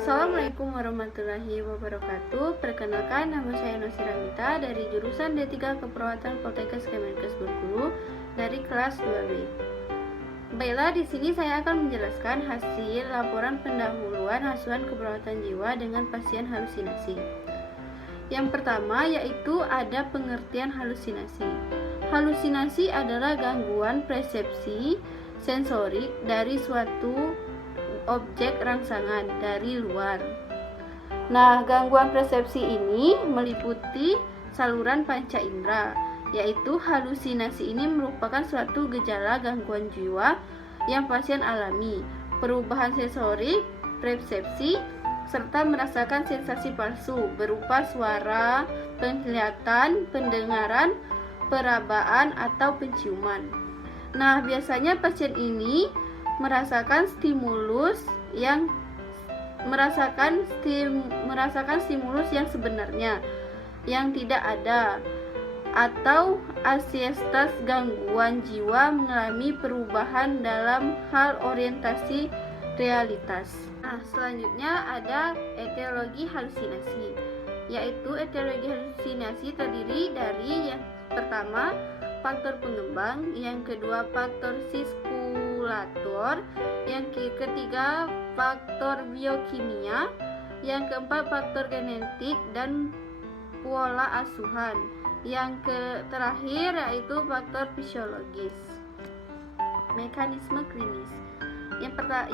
Assalamualaikum warahmatullahi wabarakatuh. Perkenalkan, nama saya Nosira Mita dari jurusan D3 Keperawatan Poltekkes Kemenkes Bengkulu dari kelas 2B. Baiklah, di sini saya akan menjelaskan hasil laporan pendahuluan asuhan keperawatan jiwa dengan pasien halusinasi. Yang pertama yaitu ada pengertian halusinasi. Halusinasi adalah gangguan persepsi sensorik dari suatu objek rangsangan dari luar. Nah, gangguan persepsi ini meliputi saluran panca indera, yaitu halusinasi ini merupakan suatu gejala gangguan jiwa yang pasien alami, perubahan sensorik, persepsi, serta merasakan sensasi palsu berupa suara, penglihatan, pendengaran, perabaan, atau penciuman. Nah, biasanya pasien ini merasakan stimulus yang sebenarnya yang tidak ada, atau asietas gangguan jiwa mengalami perubahan dalam hal orientasi realitas. Nah, selanjutnya ada etiologi halusinasi, yaitu etiologi halusinasi terdiri dari yang pertama faktor pengembang, yang kedua faktor stimulator, yang ketiga faktor biokimia, yang keempat faktor genetik dan pola asuhan, yang terakhir yaitu faktor fisiologis. Mekanisme klinis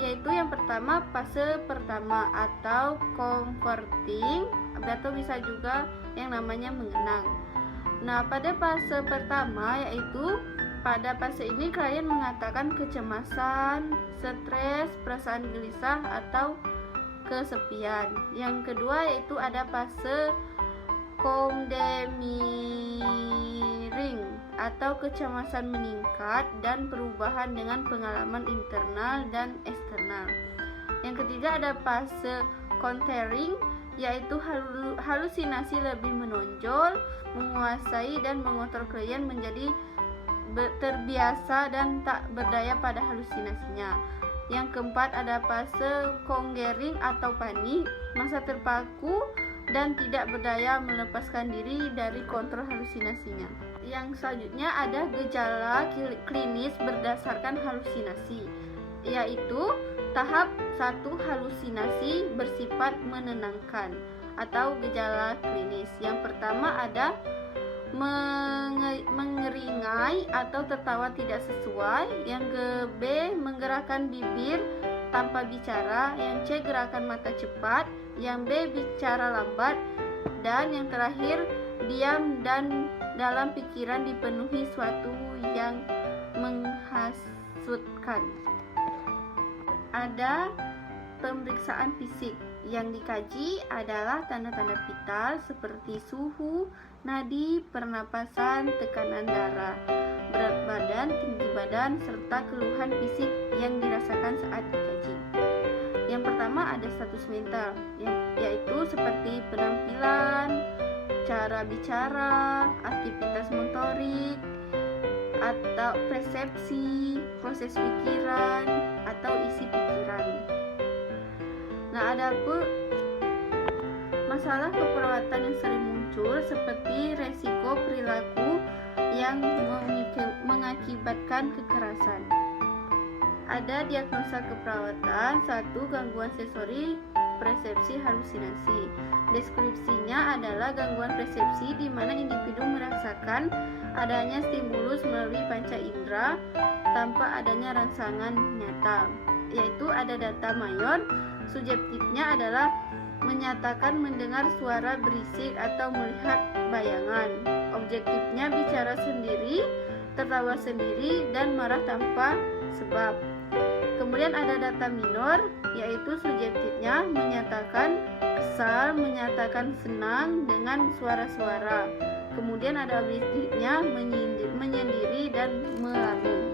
yaitu yang pertama fase pertama atau comforting, atau bisa juga yang namanya mengenang. Nah, pada fase pertama yaitu pada fase ini klien mengatakan kecemasan, stres, perasaan gelisah, atau kesepian. Yang kedua yaitu ada fase condemning atau kecemasan meningkat dan perubahan dengan pengalaman internal dan eksternal. Yang ketiga ada fase countering, yaitu halusinasi lebih menonjol, menguasai dan mengontrol klien menjadi terbiasa dan tak berdaya pada halusinasinya. Yang keempat ada fase conquering atau panik, masa terpaku dan tidak berdaya melepaskan diri dari kontrol halusinasinya. Yang selanjutnya ada gejala klinis berdasarkan halusinasi, yaitu tahap 1 halusinasi bersifat menenangkan atau gejala klinis. Yang pertama ada mengeringai atau tertawa tidak sesuai. Yang B menggerakkan bibir tanpa bicara. Yang C gerakan mata cepat. Yang B bicara lambat. Dan yang terakhir diam dan dalam pikiran dipenuhi suatu yang menghasutkan. Ada pemeriksaan fisik yang dikaji adalah tanda-tanda vital seperti suhu, nadi, pernapasan, tekanan darah, berat badan, tinggi badan, serta keluhan fisik yang dirasakan saat dikaji. Yang pertama ada status mental, yaitu seperti penampilan, cara bicara, aktivitas motorik, atau persepsi, proses pikiran, atau isi pikiran. Nah, ada pun masalah keperawatan yang sering muncul seperti resiko perilaku yang mengakibatkan kekerasan. Ada diagnosa keperawatan, 1. Gangguan sensori persepsi halusinasi. Deskripsinya adalah gangguan persepsi di mana individu merasakan adanya stimulus melalui panca indera tanpa adanya rangsangan nyata. Yaitu ada data mayor, subjektifnya adalah menyatakan mendengar suara berisik atau melihat bayangan. Objektifnya bicara sendiri, tertawa sendiri, dan marah tanpa sebab. Kemudian ada data minor, yaitu subjektifnya menyatakan kesal, menyatakan senang dengan suara-suara. Kemudian ada objektifnya menyendiri dan melamun.